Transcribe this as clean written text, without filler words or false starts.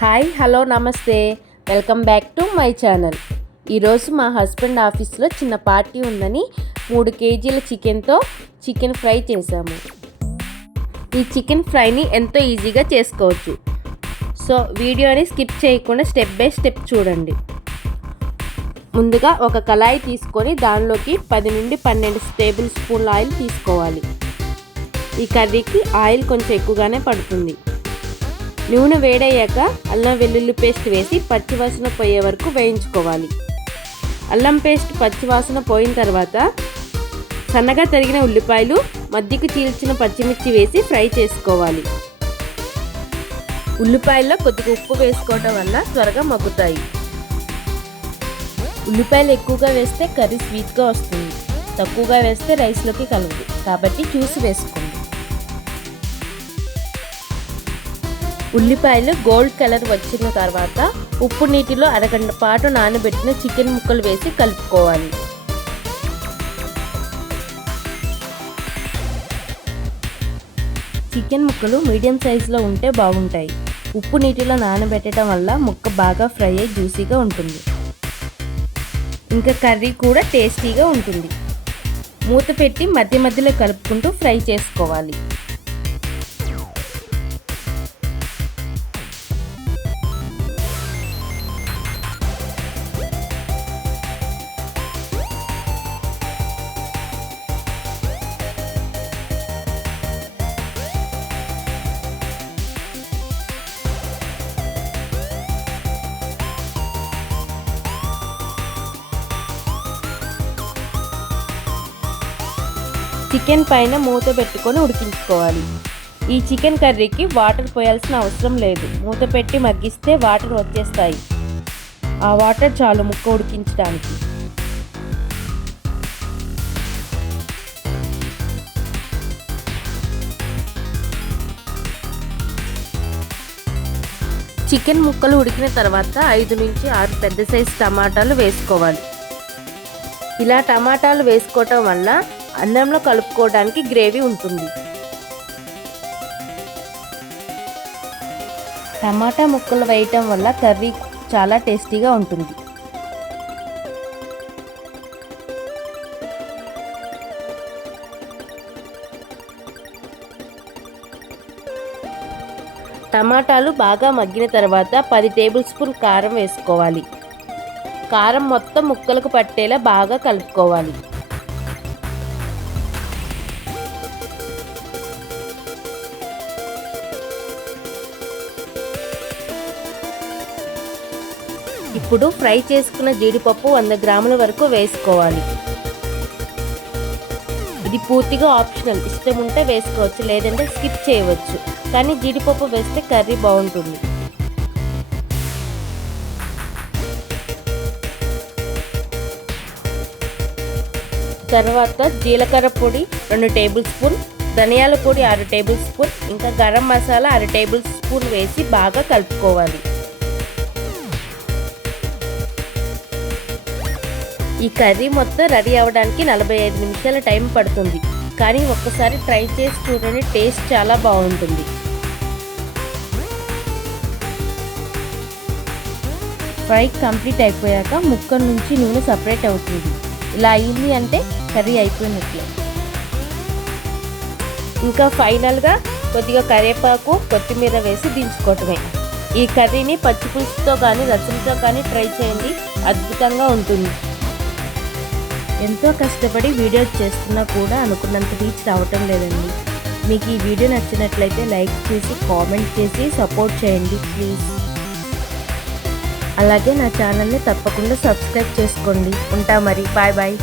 Hi hello నమస్తే welcome back to my channel. ఈరోజు మా హస్బెండ్ ఆఫీస్లో చిన్న పార్టీ ఉందని 3 కేజీల చికెన్తో చికెన్ ఫ్రై చేశాము. ఈ చికెన్ ఫ్రైని ఎంతో ఈజీగా చేసుకోవచ్చు. సో వీడియోని స్కిప్ చేయకుండా స్టెప్ బై స్టెప్ చూడండి. ముందుగా ఒక కళాయి తీసుకొని దానిలోకి 10 నుండి 12 టేబుల్ స్పూన్ల ఆయిల్ తీసుకోవాలి. ఈ కర్రీకి ఆయిల్ కొంచెం ఎక్కువగానే పడుతుంది. నూనె వేడయ్యాక అల్లం వెల్లుల్లి పేస్ట్ వేసి పచ్చివాసన పోయే వరకు వేయించుకోవాలి. అల్లం పేస్ట్ పచ్చివాసన పోయిన తర్వాత సన్నగా తరిగిన ఉల్లిపాయలు, మధ్యకు చీల్చిన పచ్చిమిర్చి వేసి ఫ్రై చేసుకోవాలి. ఉల్లిపాయల్లో కొద్దిగా ఉప్పు వేసుకోవడం వల్ల త్వరగా మగ్గుతాయి. ఉల్లిపాయలు ఎక్కువగా వేస్తే కర్రీ స్వీట్గా వస్తుంది, తక్కువగా వేస్తే రైస్లోకి కలవదు, కాబట్టి చూసి వేసుకోండి. ఉల్లిపాయలు గోల్డ్ కలర్ వచ్చిన తర్వాత ఉప్పు నీటిలో అరగంట పాటు నానబెట్టిన చికెన్ ముక్కలు వేసి కలుపుకోవాలి. చికెన్ ముక్కలు మీడియం సైజులో ఉంటే బాగుంటాయి. ఉప్పు నీటిలో నానబెట్టడం వల్ల ముక్క బాగా ఫ్రై అయ్యి జ్యూసీగా ఉంటుంది. ఇంకా కర్రీ కూడా టేస్టీగా ఉంటుంది. మూత పెట్టి మధ్య మధ్యలో కలుపుకుంటూ ఫ్రై చేసుకోవాలి. చికెన్ పైన మూత పెట్టుకొని ఉడికించుకోవాలి. ఈ చికెన్ కర్రీకి వాటర్ పోయాల్సిన అవసరం లేదు. మూత పెట్టి మగ్గిస్తే వాటర్ వచ్చేస్తాయి. ఆ వాటర్ చాలు ముక్క ఉడికించడానికి. చికెన్ ముక్కలు ఉడికిన తర్వాత 5 నుంచి 6 పెద్ద సైజు టమాటాలు వేసుకోవాలి. ఇలా టమాటాలు వేసుకోవటం వల్ల అన్నంలో కలుపుకోవడానికి గ్రేవీ ఉంటుంది. టమాటా ముక్కలు వేయటం వల్ల కర్రీ చాలా టేస్టీగా ఉంటుంది. టమాటాలు బాగా మగ్గిన తర్వాత 10 టేబుల్ స్పూన్ కారం వేసుకోవాలి. కారం మొత్తం ముక్కలకు పట్టేలా బాగా కలుపుకోవాలి. ఇప్పుడు ఫ్రై చేసుకున్న జీడిపప్పు 100 గ్రాముల వరకు వేసుకోవాలి. ఇది పూర్తిగా ఆప్షనల్, ఇష్టం ఉంటే వేసుకోవచ్చు, లేదంటే స్కిప్ చేయవచ్చు. కానీ జీడిపప్పు వేస్తే కర్రీ బాగుంటుంది. తర్వాత జీలకర్ర పొడి 2 టేబుల్ స్పూన్, ధనియాల పొడి 6 టేబుల్ స్పూన్, ఇంకా గరం మసాలా 1/2 టేబుల్ స్పూన్ వేసి బాగా కలుపుకోవాలి. ఈ కర్రీ మొత్తం రెడీ అవ్వడానికి 45 నిమిషాల టైం పడుతుంది. కానీ ఒక్కసారి ట్రై చేసి చూడండి, టేస్ట్ చాలా బాగుంటుంది. ఫ్రై కంప్లీట్ అయిపోయాక ముక్క నుంచి నూనె సపరేట్ అవుతుంది. ఇలా అయింది అంటే కర్రీ అయిపోయినట్లే. ఇంకా ఫైనల్గా కొద్దిగా కరివేపాకు, కొత్తిమీర వేసి దించుకోవటమే. ఈ కర్రీని పచ్చిపులుసుతో కానీ రసంతో కానీ ట్రై చేయండి, అద్భుతంగా ఉంటుంది. ఎంతో కష్టపడి వీడియో చేస్తున్నా కూడా అనుకున్నంత రీచ్ రావటం లేదండి. మీకు ఈ వీడియో నచ్చినట్లయితే లైక్ చేసి కామెంట్ చేసి సపోర్ట్ చేయండి ప్లీజ్. అలాగే నా ఛానల్ని తప్పకుండా సబ్స్క్రైబ్ చేసుకోండి. ఉంటా మరి, బాయ్ బాయ్.